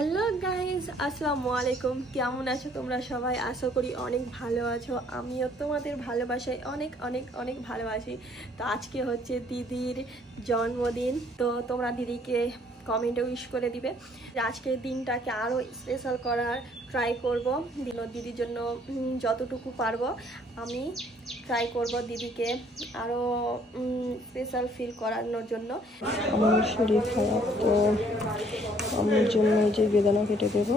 Hello guys, আসসালামু আলাইকুম। কেমন আছো তোমরা সবাই? আশা করি অনেক ভালো আছো। আমিও তোমাদের ভালোবাসায় অনেক অনেক অনেক ভালোবাসি। তো আজকে হচ্ছে দিদির জন্মদিন, তো তোমরা দিদিকে কমেন্টে উইশ করে দিবে। আজকের দিনটাকে আরও স্পেশাল করার ট্রাই করব। দিদির জন্য যতটুকু পারবো আমি ট্রাই করব দিদিকে আরও স্পেশাল ফিল করানোর জন্য। আমার শরীর খারাপ, তো আম্মুর জন্য যে বেদানা কেটে দেবো।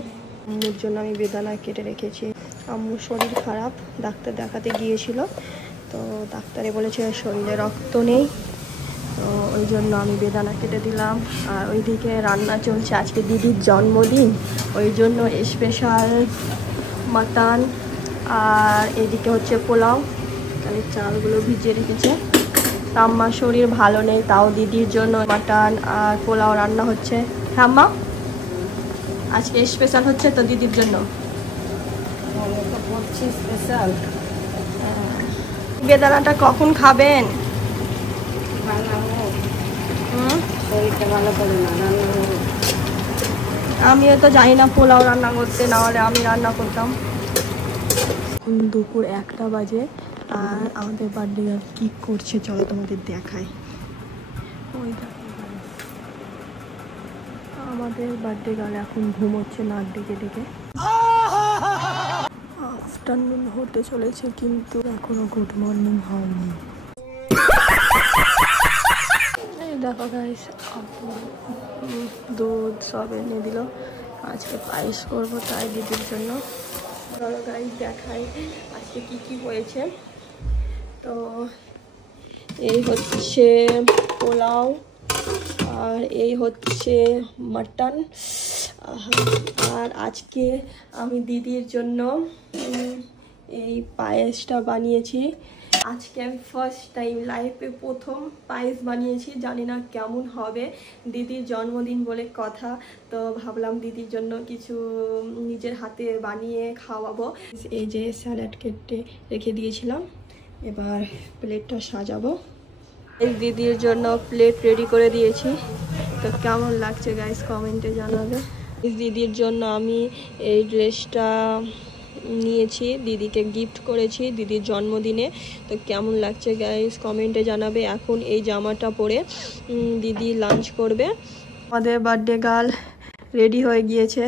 আম্মুর জন্য আমি বেদানা কেটে রেখেছি। আম্মুর শরীর খারাপ, ডাক্তার দেখাতে গিয়েছিল, তো ডাক্তারে বলেছে শরীরে রক্ত নেই, তো ওই জন্য আমি বেদানা কেটে দিলাম। আর ওইদিকে রান্না চলছে, আজকে দিদির জন্মদিন, ওই জন্য স্পেশাল মাটন। আর এদিকে হচ্ছে পোলাও, তাহলে চালগুলো ভিজিয়ে রেখেছে। আম্মার শরীর ভালো নেই, তাও দিদির জন্য মাটন আর পোলাও রান্না হচ্ছে। হ্যাঁ আম্মা, আজকে স্পেশাল হচ্ছে তো দিদির জন্য। বেদানাটা কখন খাবেন? আমিও তো জানি না পোলাও রান্না করতে, না হলে আমি রান্না করতাম। দুপুর 1টা বাজে আর আমাদের বার্থডে গার্ল কি করছে চলো তোমাদের দেখাই। ওই আমাদের বার্থডে গার্ল এখন ঘুমোচ্ছে নাক ডেকে ডেকে। আফটারনুন হতে চলেছে কিন্তু এখনো গুড মর্নিং হয়নি। এই দেখো গাইস, দুধ সব এনে দিল। আজকে পায়েস করবো তাই দিদির জন্য। ধরো গাইস দেখাই আজকে কি কি হয়েছে। তো এই হচ্ছে পোলাও, আর এই হচ্ছে মাটন। আর আজকে আমি দিদির জন্য এই পায়েসটা বানিয়েছি। আজকে আমি ফার্স্ট টাইম লাইফে প্রথম পায়েস বানিয়েছি, জানি না কেমন হবে। দিদির জন্মদিন বলে কথা, তো ভাবলাম দিদির জন্য কিছু নিজের হাতে বানিয়ে খাওয়াবো। এই যে স্যালাড কেটে রেখে দিয়েছিলাম, এবার প্লেটটা সাজাবো। এই দিদির জন্য প্লেট রেডি করে দিয়েছি, তো কেমন লাগছে গাইস কমেন্টে জানাবে। দিদির জন্য আমি এই ড্রেসটা নিয়েছি, দিদিকে গিফট করেছি দিদির জন্মদিনে, তো কেমন লাগছে গাইস কমেন্টে জানাবে। এখন এই জামাটা পরে দিদি লাঞ্চ করবে। আমাদের বার্থডে গার্ল রেডি হয়ে গিয়েছে।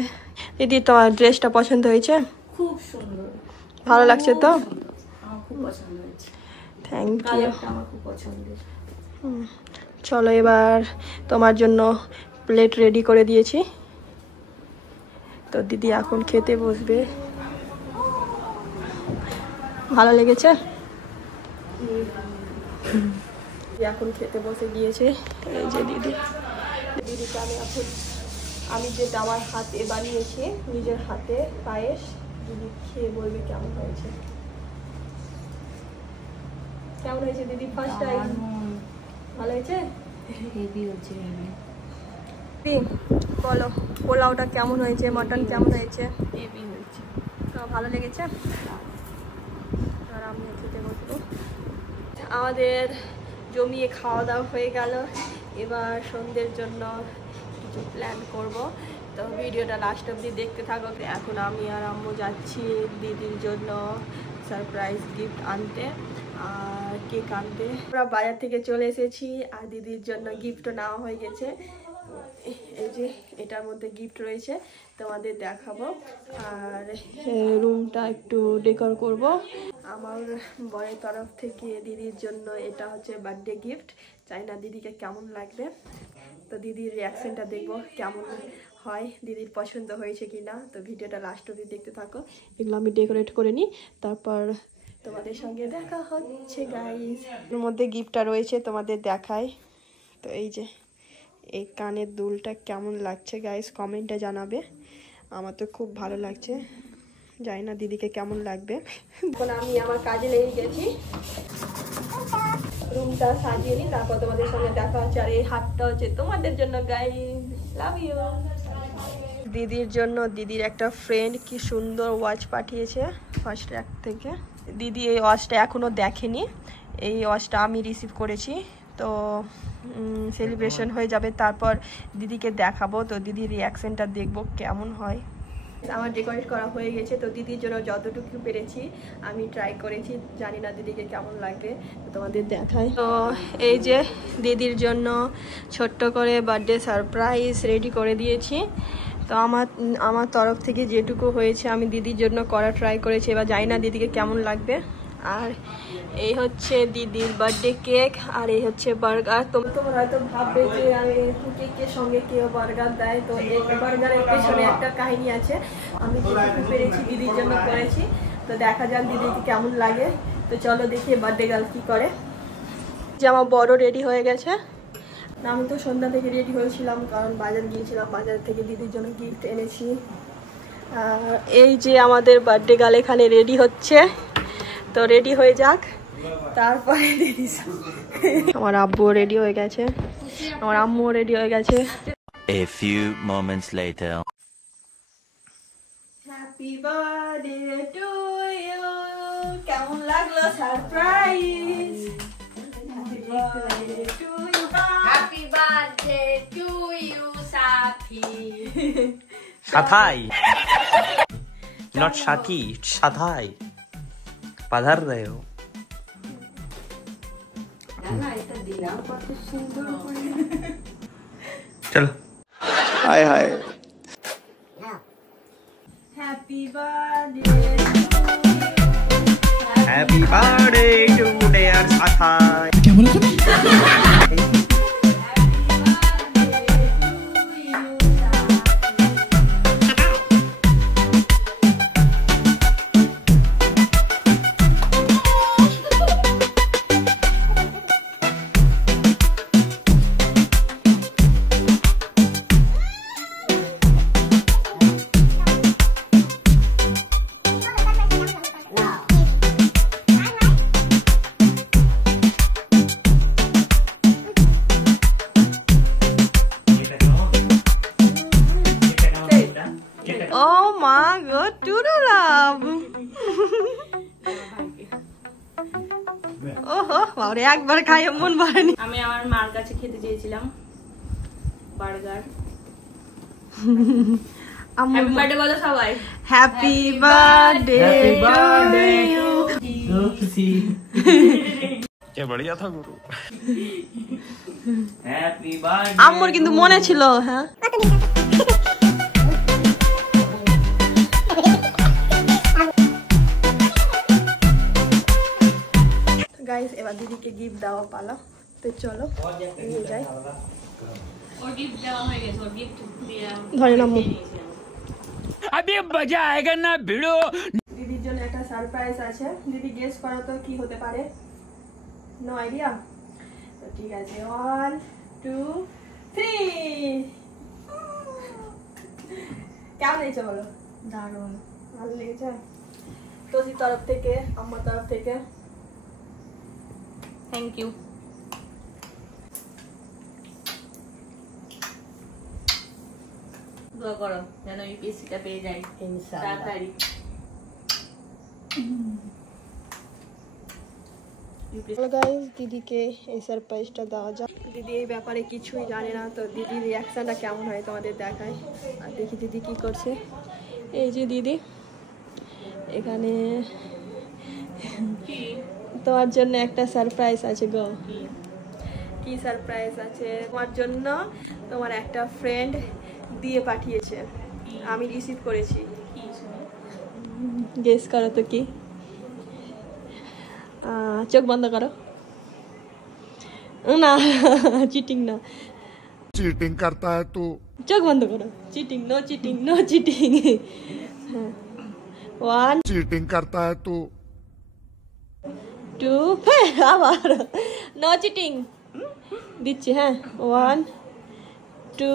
দিদি তোমার ড্রেসটা পছন্দ হয়েছে? খুব সুন্দর, ভালো লাগছে তো? আমার খুব পছন্দ হয়েছে। Thank you. আমার খুব পছন্দের। চলো এবার তোমার জন্য প্লেট রেডি করে দিয়েছি, তো দিদি এখন খেতে বসবে। ভালো লেগেছে? এখন খেতে বসে গিয়েছে। এই যে দিদিকে আমি যেটা আমার হাতে বানিয়েছি, নিজের হাতে পায়েস, দিদি খেয়ে বলবে কেমন হয়েছে। কেমন হয়েছে দিদি? ফার্স্ট টাইম ভালো হয়েছে? হেভি হচ্ছে। বলো পোলাওটা কেমন হয়েছে, মাটন কেমন হয়েছে? হেভি হয়েছে। ভালো লেগেছে? আর আমি খেতে বসবো। আমাদের জমিয়ে খাওয়া দাওয়া হয়ে গেল, এবার সন্ধ্যের জন্য কিছু প্ল্যান করব, তো ভিডিওটা লাস্ট অবধি দেখতে থাকো। এখন আমি আর আম্মু যাচ্ছি দিদির জন্য সারপ্রাইজ গিফট আনতে আর কেক আনতে। আমরা বাজার থেকে চলে এসেছি আর দিদির জন্য গিফটও নেওয়া হয়ে গেছে। এই যে এটার মধ্যে গিফট রয়েছে, তোমাদের দেখাবো। আর রুমটা একটু ডেকোর করব। আমার বরের তরফ থেকে দিদির জন্য এটা হচ্ছে বার্থডে গিফট, চাই না দিদিকে কেমন লাগবে। তো দিদির রিয়াকশনটা দেখবো কেমন হয়, দিদির পছন্দ হয়েছে কি না। তো ভিডিওটা লাস্ট অবধি দেখতে থাকো। এগুলো আমি ডেকোরেট করে নিই, তারপর তোমাদের সঙ্গে দেখা হচ্ছে গাইস। এর মধ্যে গিফটটা রয়েছে তোমাদের দেখাই। তো এই যে এই কানের দুলটা কেমন লাগছে গাইস কমেন্টে জানাবে। আমার তো খুব ভালো লাগছে, জানি না দিদিকে কেমন লাগবে। এখন আমি আমার কাজে লেগে গেছি, রুমটা সাজিয়ে নিই, তারপর তোমাদের সঙ্গে দেখা হচ্ছে। আর এই হাতটা হচ্ছে তোমাদের জন্য গাইস, লাভ ইউ। দিদির জন্য দিদির একটা ফ্রেন্ড কি সুন্দর ওয়াচ পাঠিয়েছে ফার্স্ট ট্র্যাক থেকে। দিদি এই ওয়াচটা এখনো দেখেনি, এই ওয়াচটা আমি রিসিভ করেছি, তো সেলিব্রেশন হয়ে যাবে, তারপর দিদিকে দেখাবো। তো দিদির রিয়াকশনটা দেখবো কেমন হয়। আমার ডেকোরেট করা হয়ে গেছে, তো দিদির জন্য যতটুকু পেরেছি আমি ট্রাই করেছি, জানি না দিদিকে কেমন লাগে, তো তোমাদের দেখাই। তো এই যে দিদির জন্য ছোট্ট করে বার্থডে সারপ্রাইজ রেডি করে দিয়েছি। তো আমার তরফ থেকে যেটুকু হয়েছে আমি দিদির জন্য করা ট্রাই করেছি, এবার জানি না দিদিকে কেমন লাগবে। আর এই হচ্ছে দিদির বার্থডে কেক, আর এই হচ্ছে বার্গার। তোমরা হয়তো ভাববে যে আমি কেকের সঙ্গে কেউ বার্গার দেয়, তো এই বার্গারের পেছনে একটা কাহিনী আছে। আমি যেটুকু পেরেছি দিদির জন্য করেছি, তো দেখা যাক দিদিকে কেমন লাগে। তো চলো দেখি বার্থডে গার্ল কী করে। যে আমার বড় রেডি হয়ে গেছে, আমি তো সন্ধ্যা থেকে রেডি হয়েছিলাম, কারণ বাজার গিয়েছিলাম, বাজার থেকে দিদির জন্য গিফট এনেছি। এই যে আমাদের বার্থডে গার্ল এখানে রেডি হচ্ছে, তো রেডি হয়ে যাক, তারপরে দিদি। আমার আব্বুও রেডি হয়ে গেছে, আমার আম্মুও রেডি হয়ে গেছে। A few moments later. Happy birthday to you, কেমন লাগলো surprise? Happy birthday to you, happy birthday to you Sathi. সাথাই, not সাথী, সাথাই। পাধার रहे हो। না এটা দিলাম কত সুন্দর করে। চলো। Hi hi. Happy birthday, happy birthday to dear Sathai. oh my god, true love. ওহো বাবারে, একবার খাইয়ে মন ভরেনি। আমি আমার মার কাছে খেতে চেয়েছিলাম বার্গার। হ্যাপি বার্থডে বলো সবাই। Happy birthday to you. क्या बढ़िया था गुरु। Happy birthday. আম্মুর কিন্তু মনে ছিল। হ্যাঁ গাইস, এবার দিদিকে গিফট দেওয়া পালা, তো চলো নিয়ে যাই। ওর গিফট দেওয়া হয়ে গেছে, ওর গিফট দিয়ে ধরে নাও। अभी मजा आएगा ना भिड़ो। দিদির জন্য একটা সারপ্রাইজ আছে, দিদি গেস করো তো কি হতে পারে। No idea? তো ঠিক আছে, 1 2 3। কেমন লেগেছে বলো? দারুণ ভালো লেগেছে? তোজির তরফ থেকে, আমার তরফ থেকে থ্যাংক ইউ। দোয়া করো যেন আমি পিসিটা পেয়ে যাই তাড়াতাড়ি। গাইস, দিদিকে এই সারপ্রাইজটা দেওয়া যাক। দিদি এই ব্যাপারে কিছুই জানে না, তো দিদির রিয়াকশনটা কেমন হয় তোমাদের দেখায়। আর দেখি দিদি কি করছে। এই যে দিদি এখানে তোমার জন্য একটা সারপ্রাইজ আছে গো। কি সারপ্রাইজ আছে তোমার জন্য? তোমার একটা ফ্রেন্ড দিয়ে পাঠিয়েছে, আমি রিসিভ করেছি। গেস করো তো কি? চোখ বন্ধ করো। না চিটিং না, चीटिंग करता है तो চোখ বন্ধ করো। Cheating, no cheating, no cheating. 1 cheating करता है तो 2 আবার নো চিটিং দিচ্ছি। হ্যাঁ 1 2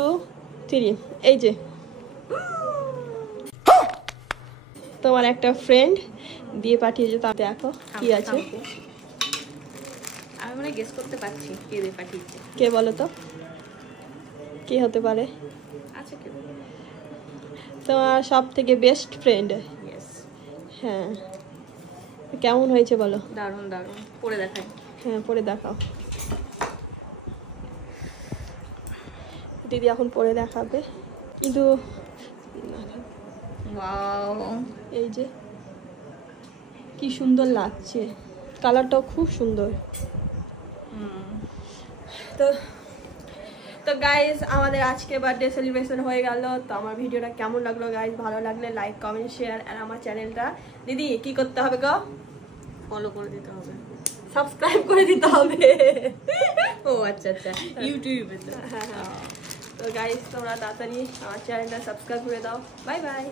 3। এই যে তোমার একটা ফ্রেন্ড দিয়ে পাঠিয়েছে, তা দেখো কি আছে। আমি মনে গেস করতে পারছি কে দিয়ে পাঠিয়েছে। কে বলো তো, কে হতে পারে? আচ্ছা কে? তোমার সব থেকে বেস্ট ফ্রেন্ড। ইয়েস, হ্যাঁ, কেমন হয়েছে বলো? দারুণ দারুণ। পরে দেখাই। হ্যাঁ পরে দেখাও। দিদি এখন পরে দেখাবে, কিন্তু ওয়াও, এই যে কি সুন্দর লাগছে, কালারটাও খুব সুন্দর। তো তো গাইজ আমাদের আজকে বার্থডে সেলিব্রেশন হয়ে গেল। তো আমার ভিডিওটা কেমন লাগলো গাইজ, ভালো লাগলে লাইক কমেন্ট শেয়ার, আর আমার চ্যানেলটা দিদি কি করতে হবে গো? ফলো করে দিতে হবে, সাবস্ক্রাইব করে দিতে হবে। ও আচ্ছা আচ্ছা, ইউটিউবে তো। হ্যাঁ হ্যাঁ। তো গাইজ তোমরা তাড়াতাড়ি আমার চ্যানেলটা সাবস্ক্রাইব করে দাও। Bye bye.